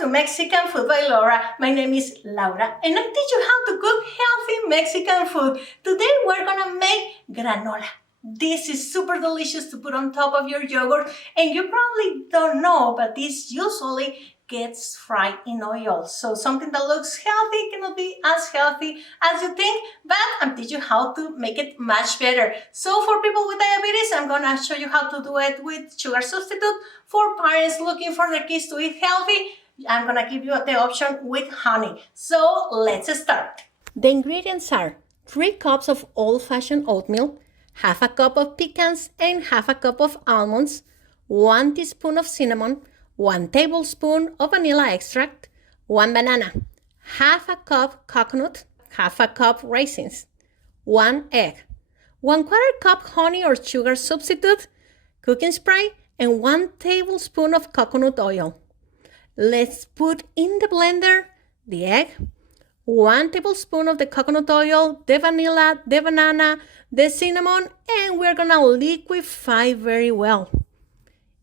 to Mexican Food by Laura. My name is Laura and I teach you how to cook healthy Mexican food. Today we're gonna make granola. This is super delicious to put on top of your yogurt, and you probably don't know, but this usually gets fried in oil. So something that looks healthy cannot be as healthy as you think, but I'm teaching you how to make it much better. So for people with diabetes, I'm gonna show you how to do it with sugar substitute. For parents looking for their kids to eat healthy, I'm gonna give you the option with honey. So let's start. The ingredients are 3 cups of Old Fashion oatmeal, half a cup of pecans and half a cup of almonds, 1 teaspoon of cinnamon, 1 tablespoon of vanilla extract, 1 banana, half a cup coconut, half a cup raisins, 1 egg, 1/4 cup honey or sugar substitute, cooking spray, and 1 tablespoon of coconut oil. Let's put in the blender the egg, 1 tablespoon of the coconut oil, the vanilla, the banana, the cinnamon, and we're gonna liquefy very well.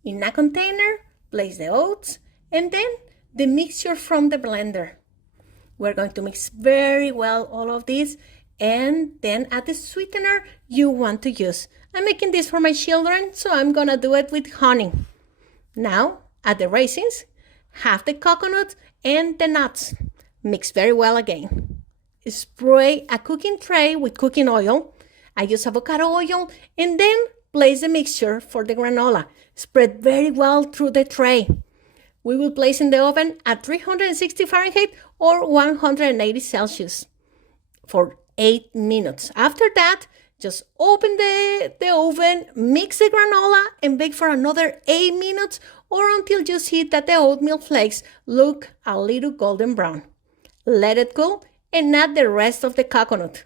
In a container, place the oats and then the mixture from the blender. We're going to mix very well all of this and then add the sweetener you want to use. I'm making this for my children, so I'm gonna do it with honey. Now, add the raisins, half the coconut and the nuts. Mix very well again. Spray a cooking tray with cooking oil. I use avocado oil and then place the mixture for the granola. Spread very well through the tray. We will place in the oven at 360 Fahrenheit or 180 Celsius for 8 minutes. After that, just open the oven, mix the granola, and bake for another 8 minutes or until you see that the oatmeal flakes look a little golden brown. Let it cool and add the rest of the coconut.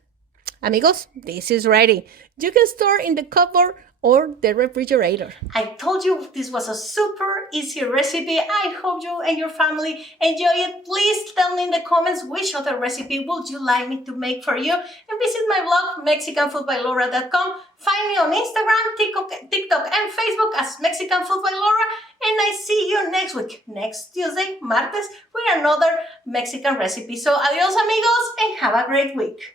Amigos, this is ready. You can store in the cupboard or the refrigerator. I told you this was a super easy recipe. I hope you and your family enjoy it. Please tell me in the comments which other recipe would you like me to make for you. And visit my blog, mexicanfoodbylaura.com. Find me on Instagram, TikTok, and Facebook as Mexican Food by Laura. And I see you next week, next Tuesday, martes, with another Mexican recipe. So adios, amigos, and have a great week.